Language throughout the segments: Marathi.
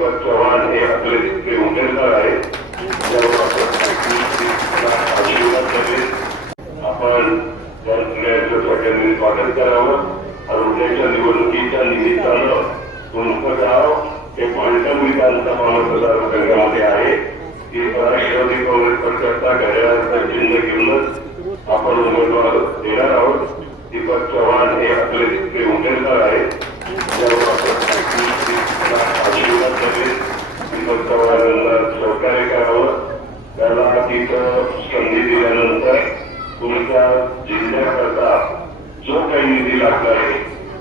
दीपक चव्हाण हे आपले तिथले उमेदवार आहेत. आपण सगळ्यांनी स्वागत करावं. आरोग्याच्या निवडणुकीच्या निमित्तानं तुमचं गाव हे पालटण विधानसभा मतदारसंघामध्ये आहे. ही राष्ट्रवादी काँग्रेस पक्षाचा घड्याळाचा चिन्ह घेऊनच आपण उमेदवार देणार आहोत. दीपक चव्हाण हे आपले तिथले उमेदवार आहेत. दीपक चव्हाणांना सहकार्य करावं. त्याला तिथं संधी दिल्यानंतर तुमच्या जिल्ह्याकरता जो काही निधी लागला आहे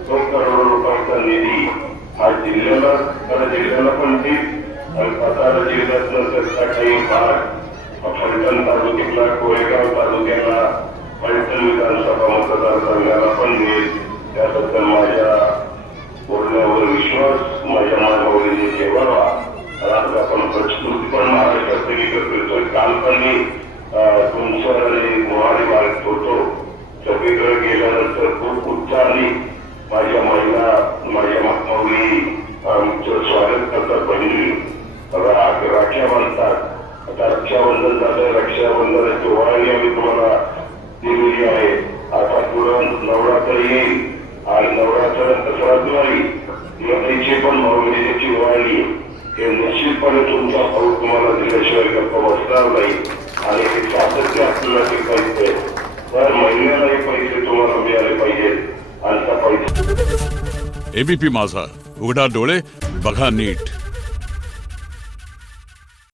तो करोडो रुपयांचा निधी हा जिल्ह्याला पण देईल आणि सातारा जिल्ह्यातनं त्याचा काही भाग फलटण तालुक्याला, कोरेगाव तालुक्याला, फलटण विधानसभा मतदारसंघाला पण देईल. त्याबद्दल माझ्या बोलण्यावर विश्वास माझ्या मानवळीने ठेवावा. आज आपण प्रस्तुती पण महाराष्ट्रात करतोय. काल पण मी तुमचं आणि मोहाडी मार्ग होतो. सगळीकडे गेल्यानंतर खूप उत्साहाने माझ्या महिला, माझ्या मानवळी आमचं स्वागत करतात. बहिणी राख्या बांधतात. आता रक्षाबंधन झालं. रक्षाबंधनाची ओवाळणी आम्ही तुम्हाला दिलेली आहे. आता पुढं नवरात्र येईल आणि नवरात्र दसरा दिवाळी याची पण भाऊबीजेची ओवाळणी हे निश्चितपणे तुमचा भाऊ तुम्हाला दिल्याशिवाय गप्पा बसणार नाही. आणि हे सातत्य आपल्याला ते पाहिजे. दर महिन्याला हे पैसे तुम्हाला मिळाले पाहिजेत. आणि त्या पैसे एबीपी माझा, उघडा डोळे बघा नीट.